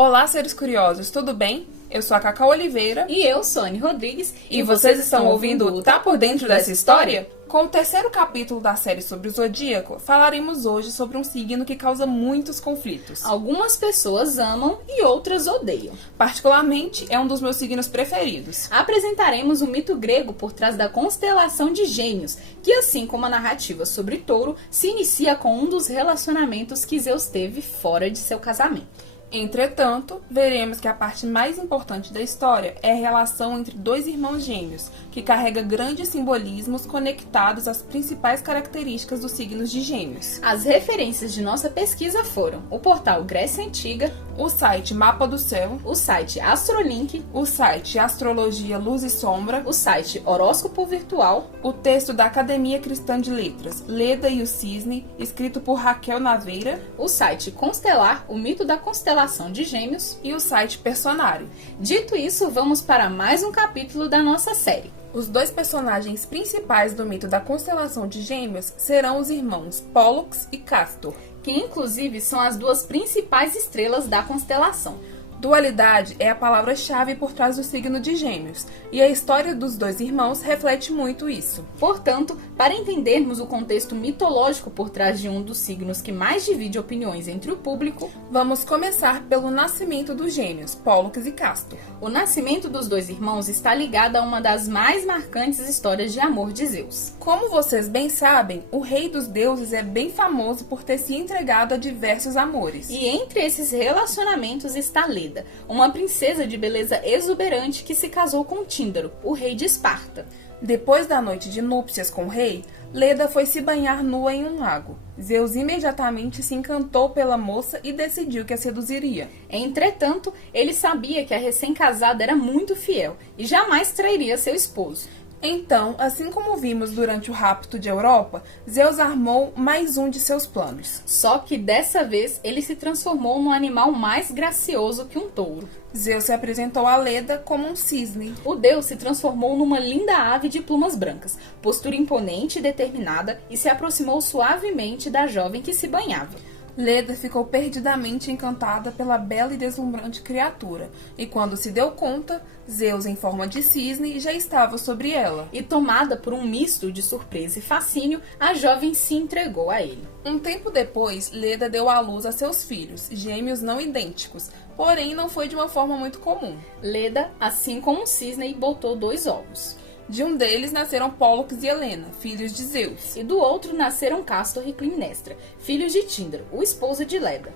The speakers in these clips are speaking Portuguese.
Olá, seres curiosos, tudo bem? Eu sou a Cacau Oliveira. E eu, Sônia Rodrigues. E vocês estão ouvindo o Tá Por Dentro dessa História? Com o terceiro capítulo da série sobre o Zodíaco, falaremos hoje sobre um signo que causa muitos conflitos. Algumas pessoas amam e outras odeiam. Particularmente, é um dos meus signos preferidos. Apresentaremos o mito grego por trás da constelação de Gêmeos, que assim como a narrativa sobre Touro, se inicia com um dos relacionamentos que Zeus teve fora de seu casamento. Entretanto, veremos que a parte mais importante da história é a relação entre dois irmãos gêmeos, que carrega grandes simbolismos conectados às principais características dos signos de Gêmeos. As referências de nossa pesquisa foram o portal Grécia Antiga, o site Mapa do Céu, o site Astrolink, o site Astrologia Luz e Sombra, o site Horóscopo Virtual, o texto da Academia Cristã de Letras, Leda e o Cisne, escrito por Raquel Naveira, o site Constelar, o mito da constelação de Gêmeos e o site Personário. Dito isso, vamos para mais um capítulo da nossa série. Os dois personagens principais do mito da constelação de Gêmeos serão os irmãos Pólux e Castor, que inclusive são as duas principais estrelas da constelação. Dualidade é a palavra-chave por trás do signo de Gêmeos, e a história dos dois irmãos reflete muito isso. Portanto, para entendermos o contexto mitológico por trás de um dos signos que mais divide opiniões entre o público, vamos começar pelo nascimento dos Gêmeos, Pólux e Castor. O nascimento dos dois irmãos está ligado a uma das mais marcantes histórias de amor de Zeus. Como vocês bem sabem, o rei dos deuses é bem famoso por ter se entregado a diversos amores. E entre esses relacionamentos está Leda, uma princesa de beleza exuberante que se casou com Tíndaro, o rei de Esparta. Depois da noite de núpcias com o rei, Leda foi se banhar nua em um lago. Zeus imediatamente se encantou pela moça e decidiu que a seduziria. Entretanto, ele sabia que a recém-casada era muito fiel e jamais trairia seu esposo. Então, assim como vimos durante o rapto de Europa, Zeus armou mais um de seus planos. Só que dessa vez ele se transformou num animal mais gracioso que um touro. Zeus se apresentou a Leda como um cisne. O deus se transformou numa linda ave de plumas brancas, postura imponente e determinada, e se aproximou suavemente da jovem que se banhava. Leda ficou perdidamente encantada pela bela e deslumbrante criatura, e quando se deu conta, Zeus, em forma de cisne, já estava sobre ela. E tomada por um misto de surpresa e fascínio, a jovem se entregou a ele. Um tempo depois, Leda deu à luz a seus filhos, gêmeos não idênticos, porém não foi de uma forma muito comum. Leda, assim como um cisne, botou 2 ovos. De um deles nasceram Pólux e Helena, filhos de Zeus. E do outro nasceram Castor e Clitemnestra, filhos de Tíndaro, o esposo de Leda.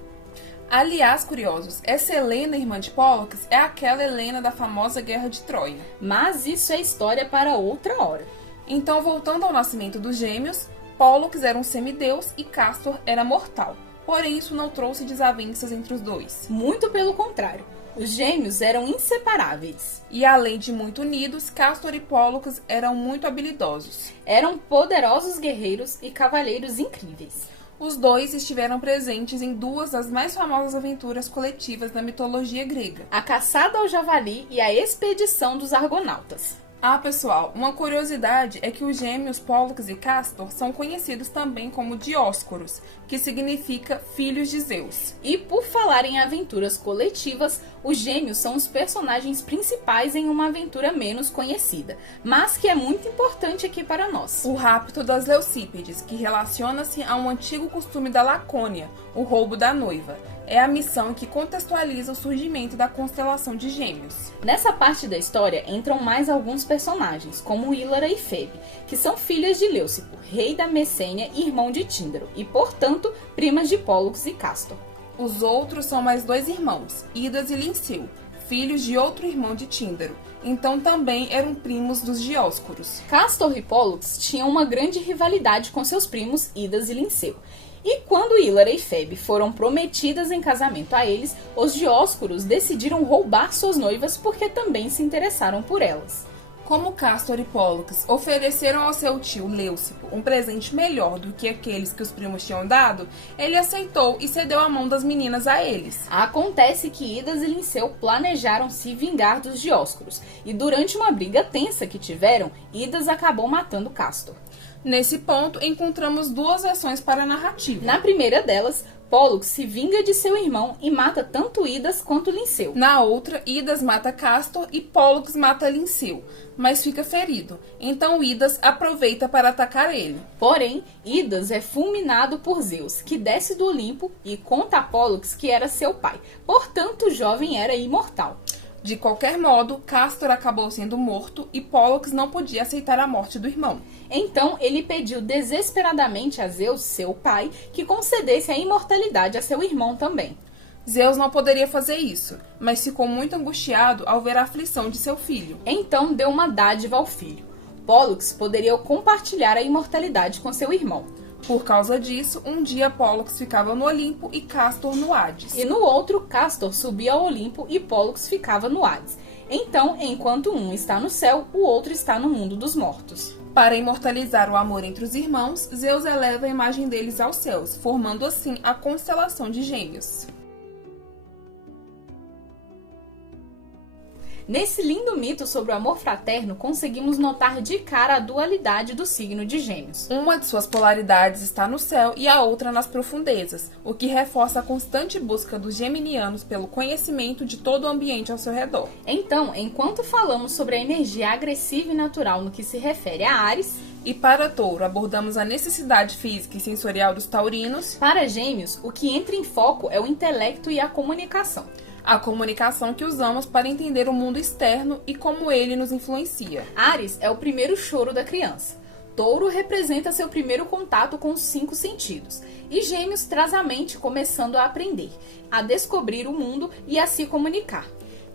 Aliás, curiosos, essa Helena, irmã de Pólux, é aquela Helena da famosa Guerra de Troia. Mas isso é história para outra hora. Então, voltando ao nascimento dos gêmeos, Pólux era um semideus e Castor era mortal. Porém, isso não trouxe desavenças entre os dois. Muito pelo contrário. Os gêmeos eram inseparáveis. E além de muito unidos, Castor e Pólux eram muito habilidosos. Eram poderosos guerreiros e cavalheiros incríveis. Os dois estiveram presentes em 2 das mais famosas aventuras coletivas da mitologia grega: a caçada ao javali e a expedição dos argonautas. Ah, pessoal, uma curiosidade é que os gêmeos Pólux e Castor são conhecidos também como Dioscuros, que significa filhos de Zeus. E por falar em aventuras coletivas, os gêmeos são os personagens principais em uma aventura menos conhecida, mas que é muito importante aqui para nós. O rapto das Leucípedes, que relaciona-se a um antigo costume da Lacônia, o roubo da noiva. É a missão que contextualiza o surgimento da constelação de Gêmeos. Nessa parte da história entram mais alguns personagens, como Ílara e Febe, que são filhas de Leucipo, rei da Messênia e irmão de Tíndaro, e, portanto, primas de Pólux e Castor. Os outros são mais 2 irmãos, Idas e Linceu, filhos de outro irmão de Tíndaro, então também eram primos dos Dioscuros. Castor e Pólux tinham uma grande rivalidade com seus primos Idas e Linceu. E quando Ílara e Febe foram prometidas em casamento a eles, os Dioscuros decidiram roubar suas noivas porque também se interessaram por elas. Como Castor e Pólux ofereceram ao seu tio Leucipo um presente melhor do que aqueles que os primos tinham dado, ele aceitou e cedeu a mão das meninas a eles. Acontece que Idas e Linceu planejaram se vingar dos Dioscuros, e durante uma briga tensa que tiveram, Idas acabou matando Castor. Nesse ponto, encontramos duas versões para a narrativa. Na primeira delas, Pólux se vinga de seu irmão e mata tanto Idas quanto Linceu. Na outra, Idas mata Castor e Pólux mata Linceu, mas fica ferido. Então Idas aproveita para atacar ele. Porém, Idas é fulminado por Zeus, que desce do Olimpo e conta a Pólux que era seu pai. Portanto, o jovem era imortal. De qualquer modo, Castor acabou sendo morto e Pólux não podia aceitar a morte do irmão. Então, ele pediu desesperadamente a Zeus, seu pai, que concedesse a imortalidade a seu irmão também. Zeus não poderia fazer isso, mas ficou muito angustiado ao ver a aflição de seu filho. Então, deu uma dádiva ao filho. Pólux poderia compartilhar a imortalidade com seu irmão. Por causa disso, um dia Pólux ficava no Olimpo e Castor no Hades. E no outro, Castor subia ao Olimpo e Pólux ficava no Hades. Então, enquanto um está no céu, o outro está no mundo dos mortos. Para imortalizar o amor entre os irmãos, Zeus eleva a imagem deles aos céus, formando assim a constelação de Gêmeos. Nesse lindo mito sobre o amor fraterno, conseguimos notar de cara a dualidade do signo de Gêmeos. Uma de suas polaridades está no céu e a outra nas profundezas, o que reforça a constante busca dos geminianos pelo conhecimento de todo o ambiente ao seu redor. Então, enquanto falamos sobre a energia agressiva e natural no que se refere a Áries, e para Touro abordamos a necessidade física e sensorial dos taurinos, para Gêmeos, o que entra em foco é o intelecto e a comunicação. A comunicação que usamos para entender o mundo externo e como ele nos influencia. Áries é o primeiro choro da criança. Touro representa seu primeiro contato com os 5 sentidos. E Gêmeos traz a mente começando a aprender, a descobrir o mundo e a se comunicar.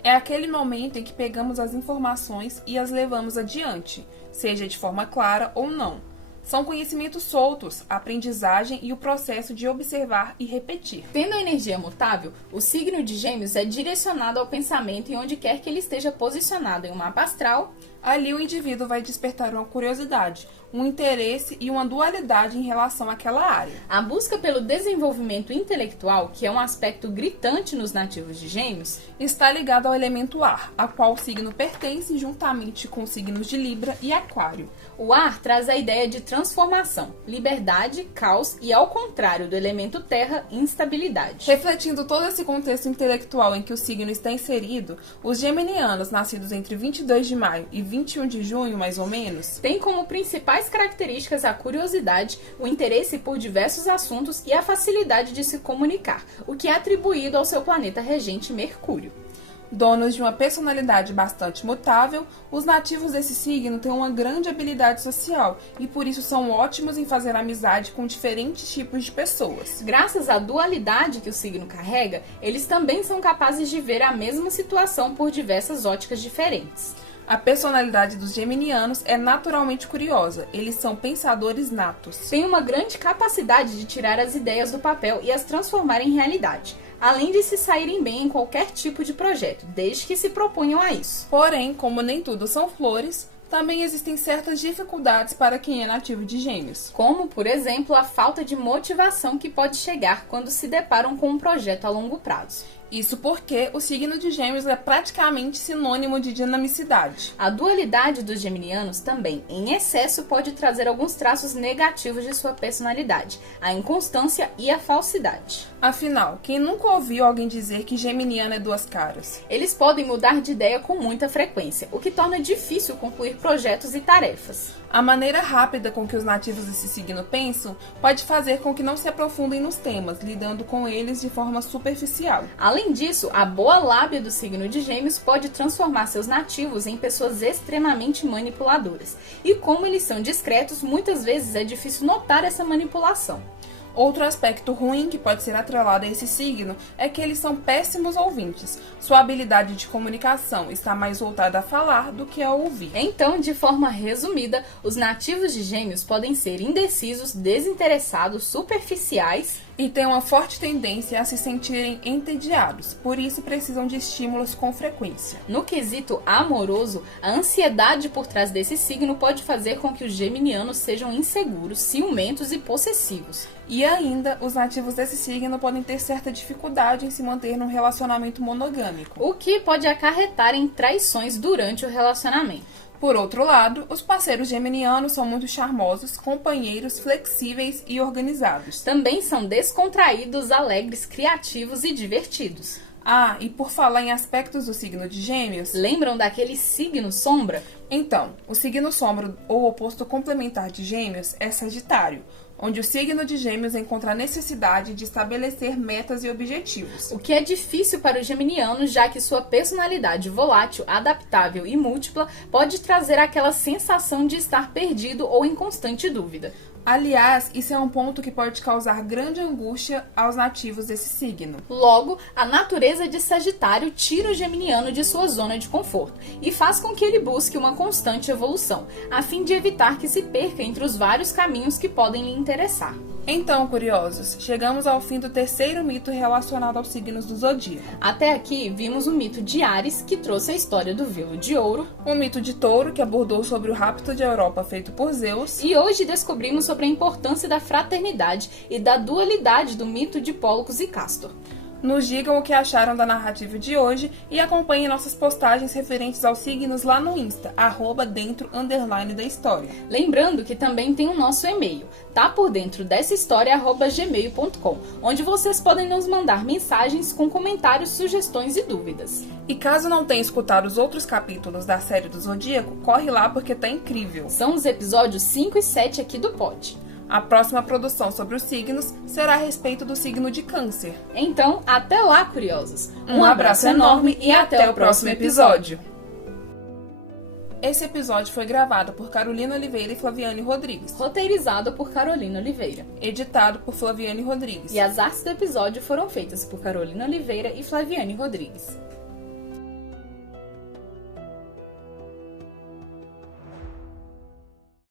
É aquele momento em que pegamos as informações e as levamos adiante, seja de forma clara ou não. São conhecimentos soltos, a aprendizagem e o processo de observar e repetir. Tendo a energia mutável, o signo de Gêmeos é direcionado ao pensamento em onde quer que ele esteja posicionado em um mapa astral. Ali o indivíduo vai despertar uma curiosidade, um interesse e uma dualidade em relação àquela área. A busca pelo desenvolvimento intelectual, que é um aspecto gritante nos nativos de Gêmeos, está ligado ao elemento ar, a qual o signo pertence juntamente com os signos de Libra e Aquário. O ar traz a ideia de transformação, liberdade, caos e, ao contrário do elemento terra, instabilidade. Refletindo todo esse contexto intelectual em que o signo está inserido, os geminianos, nascidos entre 22 de maio e 21 de junho, mais ou menos, têm como principais características a curiosidade, o interesse por diversos assuntos e a facilidade de se comunicar, o que é atribuído ao seu planeta regente Mercúrio. Donos de uma personalidade bastante mutável, os nativos desse signo têm uma grande habilidade social e por isso são ótimos em fazer amizade com diferentes tipos de pessoas. Graças à dualidade que o signo carrega, eles também são capazes de ver a mesma situação por diversas óticas diferentes. A personalidade dos geminianos é naturalmente curiosa, eles são pensadores natos. Têm uma grande capacidade de tirar as ideias do papel e as transformar em realidade, além de se saírem bem em qualquer tipo de projeto, desde que se proponham a isso. Porém, como nem tudo são flores, também existem certas dificuldades para quem é nativo de Gêmeos. Como, por exemplo, a falta de motivação que pode chegar quando se deparam com um projeto a longo prazo. Isso porque o signo de Gêmeos é praticamente sinônimo de dinamicidade. A dualidade dos geminianos também, em excesso, pode trazer alguns traços negativos de sua personalidade, a inconstância e a falsidade. Afinal, quem nunca ouviu alguém dizer que geminiano é duas caras? Eles podem mudar de ideia com muita frequência, o que torna difícil concluir projetos e tarefas. A maneira rápida com que os nativos desse signo pensam pode fazer com que não se aprofundem nos temas, lidando com eles de forma superficial. Além disso, a boa lábia do signo de Gêmeos pode transformar seus nativos em pessoas extremamente manipuladoras. E como eles são discretos, muitas vezes é difícil notar essa manipulação. Outro aspecto ruim que pode ser atrelado a esse signo é que eles são péssimos ouvintes. Sua habilidade de comunicação está mais voltada a falar do que a ouvir. Então, de forma resumida, os nativos de Gêmeos podem ser indecisos, desinteressados, superficiais e têm uma forte tendência a se sentirem entediados, por isso precisam de estímulos com frequência. No quesito amoroso, a ansiedade por trás desse signo pode fazer com que os geminianos sejam inseguros, ciumentos e possessivos. E ainda, os nativos desse signo podem ter certa dificuldade em se manter num relacionamento monogâmico, o que pode acarretar em traições durante o relacionamento. Por outro lado, os parceiros geminianos são muito charmosos, companheiros, flexíveis e organizados. Também são descontraídos, alegres, criativos e divertidos. Ah, e por falar em aspectos do signo de Gêmeos, Lembram daquele signo sombra? então, o signo sombra ou oposto complementar de Gêmeos é Sagitário, onde o signo de Gêmeos encontra a necessidade de estabelecer metas e objetivos. O que é difícil para o geminiano, já que sua personalidade volátil, adaptável e múltipla pode trazer aquela sensação de estar perdido ou em constante dúvida. Aliás, isso é um ponto que pode causar grande angústia aos nativos desse signo. Logo, a natureza de Sagitário tira o geminiano de sua zona de conforto e faz com que ele busque uma constante evolução, a fim de evitar que se perca entre os vários caminhos que podem lhe interessar. Então, curiosos, chegamos ao fim do terceiro mito relacionado aos signos do zodíaco. Até aqui, vimos o mito de Áries, que trouxe a história do velo de ouro, O mito de Touro, que abordou sobre o rapto de Europa feito por Zeus. e hoje descobrimos sobre a importância da fraternidade e da dualidade do mito de Pólux e Castor. Nos digam o que acharam da narrativa de hoje e acompanhem nossas postagens referentes aos signos lá no Insta, @dentro_da história. Lembrando que também tem o nosso e-mail, tapordentrodessahistoria@gmail.com, onde vocês podem nos mandar mensagens com comentários, sugestões e dúvidas. E caso não tenha escutado os outros capítulos da série do Zodíaco, corre lá porque tá incrível. São os episódios 5 e 7 aqui do Pod. A próxima produção sobre os signos será a respeito do signo de Câncer. Então, até lá, curiosos! Um abraço enorme e até o próximo episódio. Esse episódio foi gravado por Carolina Oliveira e Flaviane Rodrigues. Roteirizado por Carolina Oliveira. Editado por Flaviane Rodrigues. E as artes do episódio foram feitas por Carolina Oliveira e Flaviane Rodrigues.